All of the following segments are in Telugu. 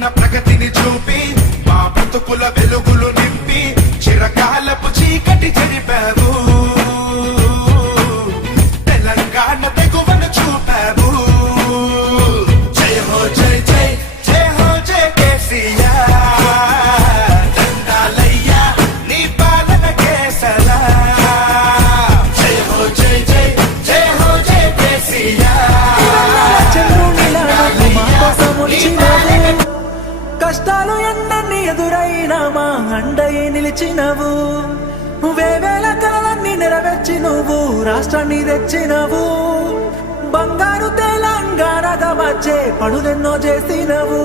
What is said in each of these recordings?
మాకున్న ప్రగతిని చూపి మా బ్రతుకుల వెలుగులు నింపి చిరకాలపు చీకటి చెరిపావు తెలంగాణ తెగువను చూపావు జయ హో జై జై జయ హో జై కేసీఆర్ దండాలయ్యా నీ పాలన కేసరా జయ హో జై జై జయ హో జై కేసీఆర్ కష్టాలు ఎన్నన్ని ఎదురైనా మా అండయి నిలిచినవు వేవేల కలలన్నీ నెరవేర్చి నువ్వు రాష్ట్రాన్ని తెచ్చినవు బంగారు తెలంగాణగా వచ్చే పనులెన్నో చేసినవు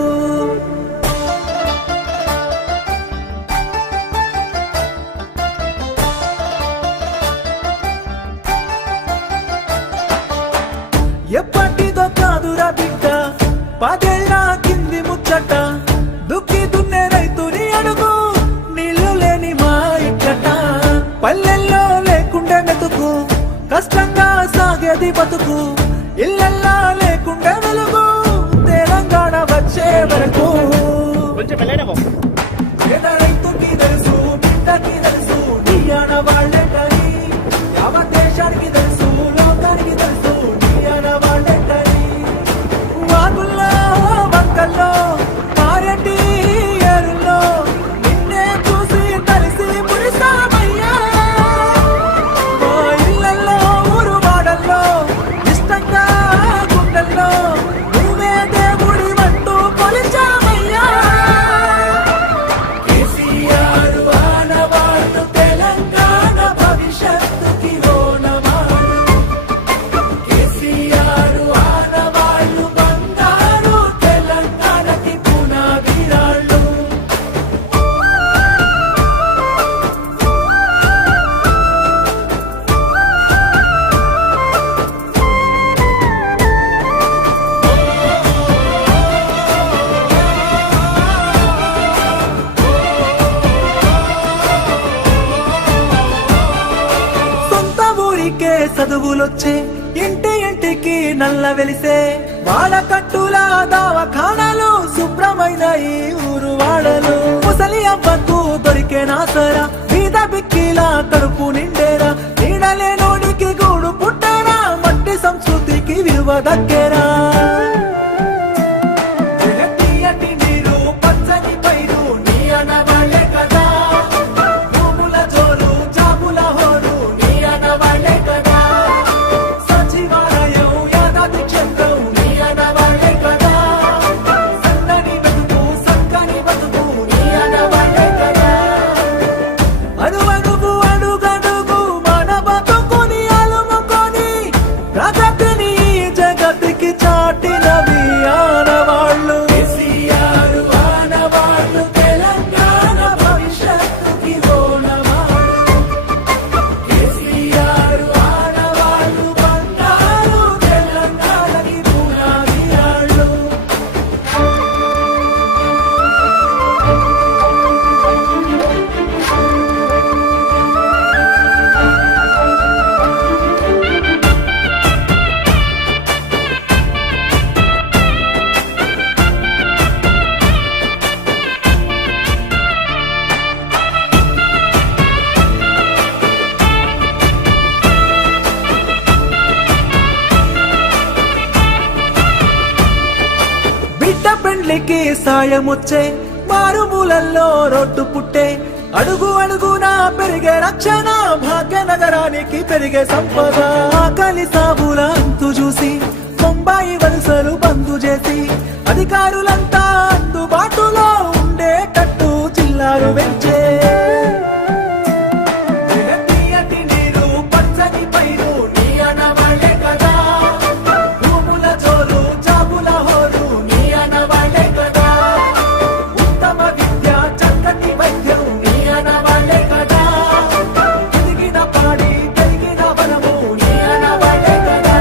ఎప్పటిదో కాదురా బిడ్డ పదేళ్ళ కింది ముచ్చట దుక్కి దున్నే రైతుని అడుగు నీళ్లు లేని మా ఇక్కట పల్లెల్లో లేకుండే మెతుకు కష్టంగా సాగేది బతుకు ఇళ్ళల్లా లేకుండే వెలుగు తెలంగాణ వచ్చే వరకు రైతుకి తెలుసు బిడ్డకి తెలుసు నీ ఆడవాళ్లే కానీ యావత్ దేశానికి తెలుసు లోకానికి తెలుసు నీ ఆడవాళ్లే కానీ వాగుల్లో వంకల్లో మారెడ్డి ఏరుల్లో నిన్నే చూసి తలిసి మురిసామయ్యా మా ఇళ్ళల్లో ఊరు వాడల్లో ఇష్టంగా గుండెల్లో నువ్వే దేవుడి వంటూ కొలిచామయ్యా కేసీఆర్ ఆనవాళ్ళు తెలంగాణ భవిష్యత్తుకి ఓనవాడు కేసీఆర్ ఆనవాళ్ళు బంగారు తెలంగాణకి పునాదిరాళ్ళు సొంత ఊరికే చదువులొచ్చే ఇంటి ఇంటికి నల్ల వెలిసే వాడకట్టుల దవాఖానాలు శుభ్రమైన ఈ ఊరు వాడలు ముసలి అవ్వకు దొరికే నాసరా మీద బిక్కిలా కడుపు నిండేరా నీడలేనోడికి గూడు పుట్టేరా మట్టి సంస్కృతికి విలువ దక్కేరా తీయటి నీరు పచ్చని పైరు నీ అనవాళ్లే కదా భూముల జోరు జాబుల హోరు నీ అనవాళ్లే కదా సచివాలయం యాదాద్రి క్షేత్రం నీ అనవాళ్లే కదా సన్నని బతుకు సక్కని బతుకు నీ అనవాళ్లే కదా అడుగడుగు అడుగడుగు మన బతుకుని అలుముకొని ప్రగతిని ఈ జగతికి చాటినవి ఆనవాళ్ళు కేసీఆర్ ఆనవాళ్ళు తెలంగాణ భవిష్యత్తుకి ఓనవాళ్ళు కేసీఆర్ ఆనవాళ్ళు బంగారు తెలంగాణకి పునాదిరాళ్ళు బిడ్డ పెండ్లికి సాయమొచ్చే మారుమూలల్లో రోడ్డు పుట్టే అడుగు అడుగునా పెరిగే రక్షణ భాగ్యనగరానికి పెరిగే సంపద ఆకలి సాబుల అంతు చూసి ముంబాయి వలసలు బంద్ చేసి అధికారులంతా అందుబాటులో ఉండేటట్టు జిల్లాలు పెంచే తీయటి నీరు పచ్చని పైరు నీ అనవాళ్లే కదా భూముల జోరు జాబుల హోరు నీ అనవాళ్లే కదా ఉత్తమ విద్య చక్కటి వైద్యం నీ అనవాళ్లే కదా ఎదిగిన పాడి పెరిగిన వనము నీ అనవాళ్లే కదా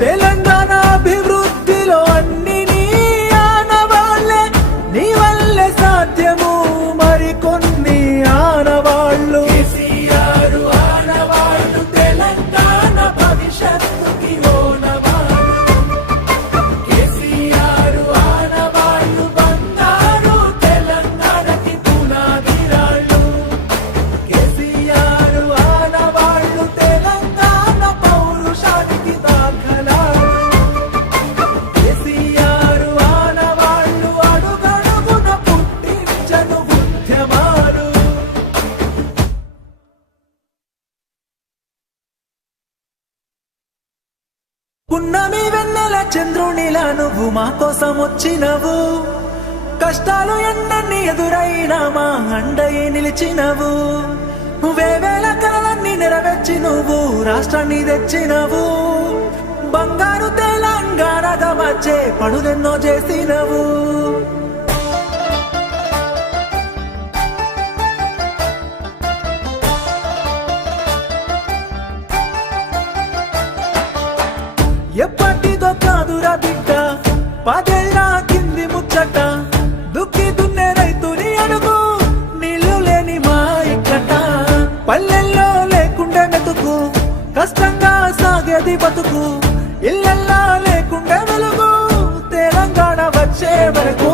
తెలంగాణ అభివృద్ధిలో అన్ని నీ ఆనవాళ్లే నీ వల్లే సాధ్యము మరికొన్ని చంద్రునిలా నువ్వు మా కోసం వచ్చినవు, కష్టాలు ఎన్నన్ని ఎదురైనా మా అండయి నిలిచినవు, వేవేల కలలన్నీ నెరవేర్చి నువ్వు రాష్ట్రాన్ని తెచ్చినవు, బంగారు తెలంగాణగా వచ్చే పనులెన్నో చేసినవు. ఎప్పటిదో కాదురా బిడ్డ పదేళ్ళ కింది ముచ్చట, దుక్కి దున్నే రైతుని అడుగు నీళ్లు లేని మా ఇక్కట, పల్లెల్లో లేకుండే మెతుకు కష్టంగా సాగేది బతుకు, ఇళ్ళల్లా లేకుండే వెలుగు తెలంగాణ వచ్చే వరకు.